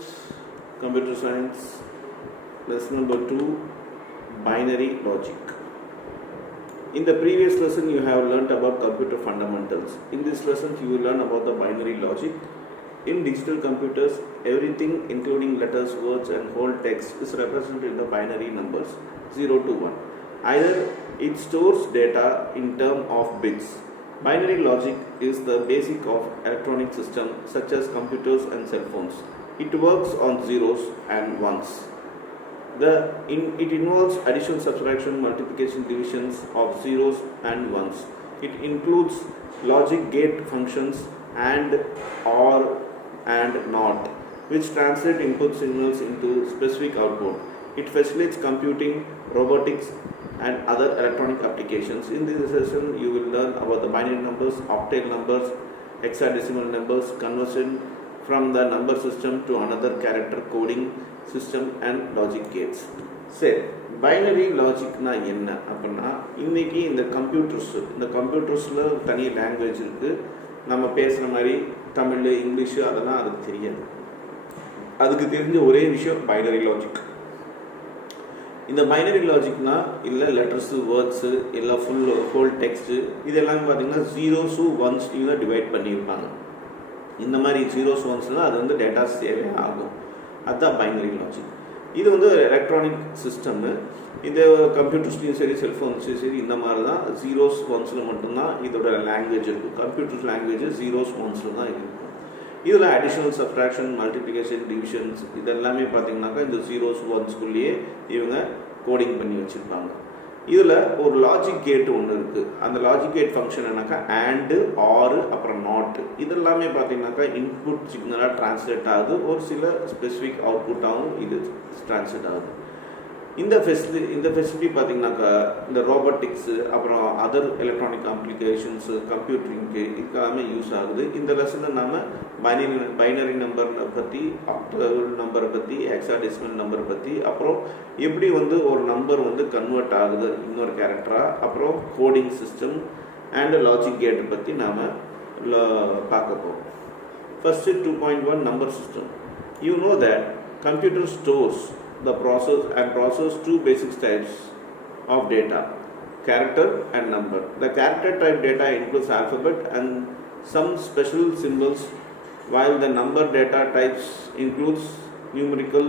12th Computer Science, lesson number 2, Binary Logic. In the previous lesson, you have learnt about computer fundamentals. In this lesson, you will learn about the binary logic. In digital computers, everything including letters, words and whole text is represented in the binary numbers 0 to 1. Either it stores data in terms of bits. Binary logic is the basic of electronic systems such as computers and cell phones. It works on zeros and ones. It involves addition, subtraction, multiplication, divisions of zeros and ones. It includes logic gate functions and, or, and not, which translate input signals into specific output. It facilitates computing, robotics, and other electronic applications. In this session, you will learn about the binary numbers, octal numbers, hexadecimal numbers, conversion from the number system to another character coding system and logic gates. சரி, பைனரி லாஜிக்னா என்ன அப்படின்னா, இன்றைக்கி இந்த கம்ப்யூட்டர்ஸில் தனி லாங்குவேஜ் இருக்குது. நம்ம பேசுகிற மாதிரி தமிழ், இங்கிலீஷு அதெல்லாம் அதுக்கு தெரியாது. அதுக்கு தெரிஞ்ச ஒரே விஷயம் பைனரி லாஜிக். இந்த பைனரி லாஜிக்னா இல்லை லெட்டர்ஸு, வேர்ட்ஸு, எல்லாம் ஹோல் டெக்ஸ்ட்டு, இதெல்லாம் பார்த்திங்கன்னா ஜீரோஸு ஒன்ஸ்லையும் தான் டிவைட் பண்ணியிருப்பாங்க. இந்த மாதிரி ஜீரோஸ் ஒன்ஸ்னால் அது வந்து டேட்டாஸ் சேவே ஆகும். அதுதான் பைனரி லாஜிக். இது வந்து எலக்ட்ரானிக் சிஸ்டம்மு. இந்த கம்ப்யூட்டர்ஸ்லையும் சரி, செல்ஃபோன்ஸ்லையும் சரி, இந்த மாதிரி தான் ஜீரோஸ் ஒன்ஸில் மட்டும்தான் இதோட லாங்குவேஜ் இருக்கும். கம்ப்யூட்டர்ஸ் லாங்குவேஜ் ஜீரோஸ் ஒன்ஸில் தான் இருக்கும். இதில் அடிஷனல், சப்ட்ராக்ஷன், மல்டிப்ளிகேஷன், டிவிஷன்ஸ் இதெல்லாமே பார்த்திங்கனாக்கா இந்த ஜீரோஸ் ஒன்ஸ்குள்ளேயே இவங்க கோடிங் பண்ணி வச்சுருப்பாங்க. இதில் ஒரு லாஜிக் கேட்டு ஒன்று இருக்குது. அந்த லாஜிக் கேட் ஃபங்க்ஷன் என்னக்கா ஆண்டு, ஆறு, அப்புறம் நாட்டு, இதெல்லாமே பார்த்தீங்கன்னாக்கா இன்புட் சிக்னலாக டிரான்ஸ்லேட் ஆகுது. ஒரு சில ஸ்பெசிஃபிக் அவுட்புட்டாகவும் இது டிரான்ஸ்லேட் ஆகுது. இந்த ஃபெசிலிட்டி பார்த்தீங்கன்னாக்கா இந்த ரோபோட்டிக்ஸு, அப்புறம் அதர் எலக்ட்ரானிக் அப்ளிகேஷன்ஸு, கம்ப்யூட்டரிங்க்கு இதுக்காகவே யூஸ் ஆகுது. இந்த லெசனில் நம்ம பைனரி நம்பரை பற்றி, ஆக்டல் நம்பரை பற்றி, ஹெக்ஸாடெசிமல் நம்பரை பற்றி, அப்புறம் எப்படி வந்து ஒரு நம்பர் வந்து கன்வெர்ட் ஆகுது இன்னொரு கேரக்டராக, அப்புறம் கோடிங் சிஸ்டம் அண்ட் லாஜிக் கேட்டை பற்றி நாம் பார்க்க போகிறோம். ஃபஸ்ட்டு 2.1 number system. You know that computer stores the process two basic types of data, character and number. The character type data includes alphabet and some special symbols, while the number data types includes numerical